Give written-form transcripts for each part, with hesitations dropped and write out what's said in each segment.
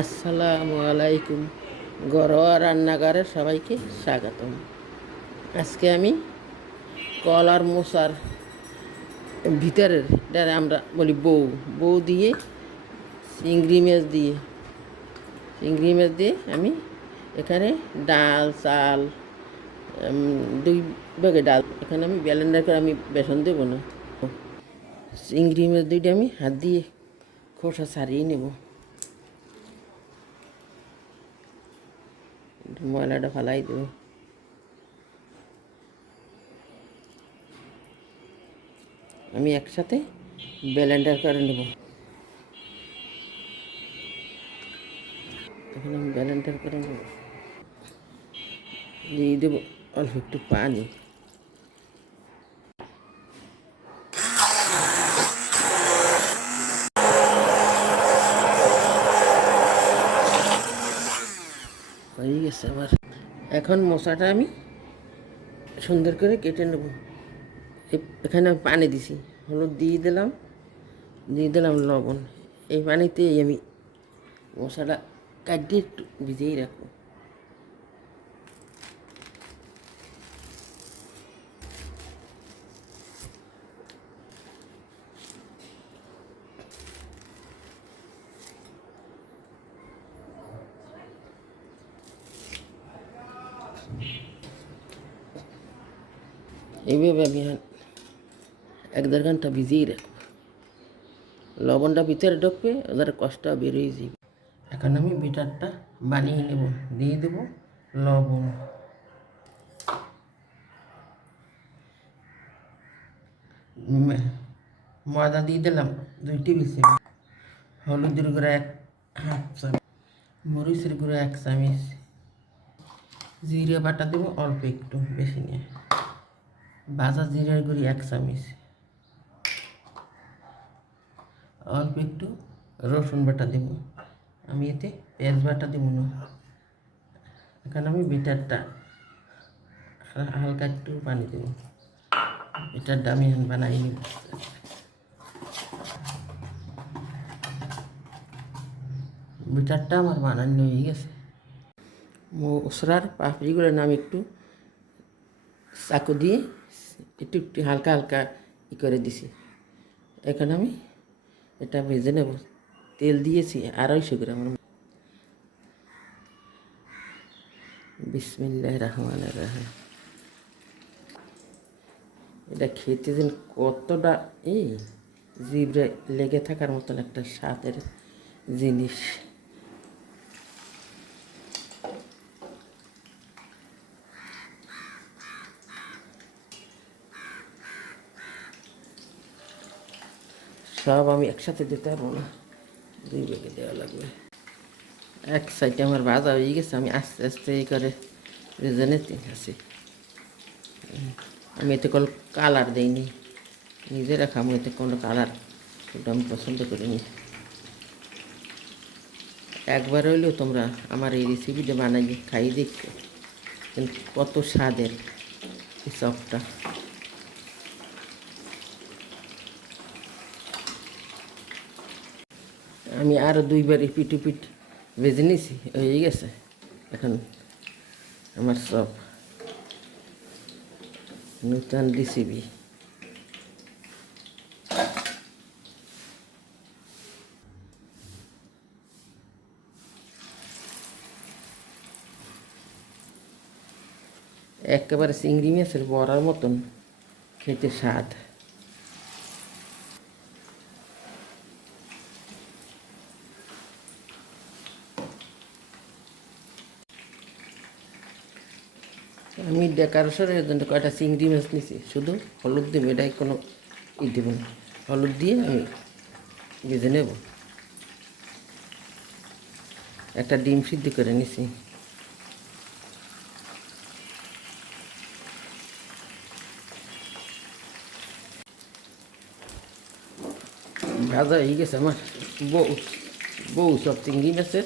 আসসালামু আলাইকুম। ঘরোয়া রান্নাঘরে সবাইকে স্বাগতম। আজকে আমি কলার মোচার ভিতরের দ্বারা আমরা বলি বউ বউ দিয়ে চিংড়ি মাছ দিয়ে আমি এখানে ডাল চাল দুই ভাগে ডাল এখানে আমি ব্লেন্ডার করে আমি বেসন দেবো না। চিংড়ি মাছ দুইটা আমি হাত দিয়ে খোসা ছাড়িয়ে নেব, ময়লাটা ফালাই দেবো। আমি একসাথে ব্লেন্ডার করে নেব। এখন আমি ব্লেন্ডার করে নেব, দিয়ে দেবো অল্প একটু পানি। হয়ে গেছে আমার। এখন মশাটা আমি সুন্দর করে কেটে নেব। এখানে আমি পানি দিছি, হলুদ দিয়ে দিলাম লবণ। এই পানিতেই আমি মশাটা কাটিয়ে একটু ভিজিয়েই রাখবো। এইভাবে আমি 1-1.5 ঘন্টা ভিজিয়ে রাখবো। লবণটা ভিতরে ঢুকবে, ওদের কষ্ট বেরিয়ে যাবে। এখন আমি বিটারটা বানিয়ে নেব। দিয়ে দেবো লবণ, ময়দা দিয়ে দিলাম 2 টেবিল চামচ, হলুদের গুঁড়া 1/2 চামচ, মরিচের গুঁড়া 1 চামচ, জিরে বাটা দেবো অল্প একটু, বেশি নিয়ে, ভাজা জিরার গুঁড়ি 1 চামচ, অল্প একটু রসুন বাটা দেব। আমি এতে পেঁয়াজ বাটা দেবো না। এখন আমি বিটারটা হালকা একটু পানি দেবো। বিটারটা আমি বানাই নেব। বিটারটা আমার বানানো হয়ে গেছে। মশলার পাপড়িগুলো আমি একটু চাকু দিয়ে একটু একটু হালকা হালকা করে দিছি। এখন আমি এটা ভেজে নেব। তেল দিয়েছি 250 গ্রাম। বিসমিল্লাহির রহমানির রহিম। এটা খেতে দিন কতটা জিভে লেগে থাকার মতন একটা স্বাদের জিনিস। সব আমি একসাথে দিতে পারবো না, 2 ভাগে দেওয়া লাগবে। এক সাইডে আমার ভাজা হয়ে গেছে, আমি আস্তে আস্তে করে ভেজে নিতে আছি। আমি এতে কোনো কালার দিইনি, নিজেরা খাবো, এতে কোনো কালার ওটা আমি পছন্দ করিনি। একবার হইলেও তোমরা আমার এই রেসিপিটা বানাই খাই দেখো, কিন্তু কত স্বাদের এই চপটা। আমি আরও 2বার পিঠ ভেজে নিয়েছি, হয়ে গেছে। এখন আমার চপ নতুন রেসিপি। একেবারে চিংড়ি মাছের বড়ার মতন খেতে স্বাদ। আমি ডেকারেশনের জন্য কয়টা চিংড়ি মাছ নিয়েছি, শুধু হলুদ দেবো, এটাই কোনো দেবো না। হলুদ দিয়ে আমি ভেজে নেব। একটা ডিম সিদ্ধ করে নিছি। ভাজা হয়ে গেছে আমার বউ বউ সব চিংড়ি মাছের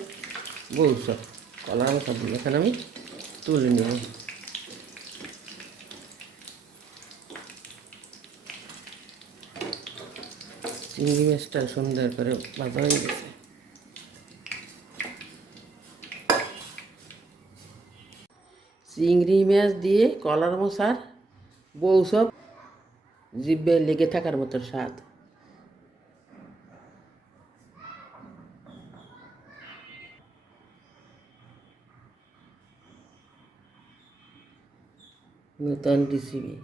বউ সব কলার মতো। এখন আমি তুলে নেব। চিংড়ি মাছটা সুন্দর করে ভাজা হয়ে গেছে। চিংড়ি মাছ দিয়ে কলার মশার বউ সব জিভে লেগে থাকার মতো স্বাদ। নতুন রেসিপি।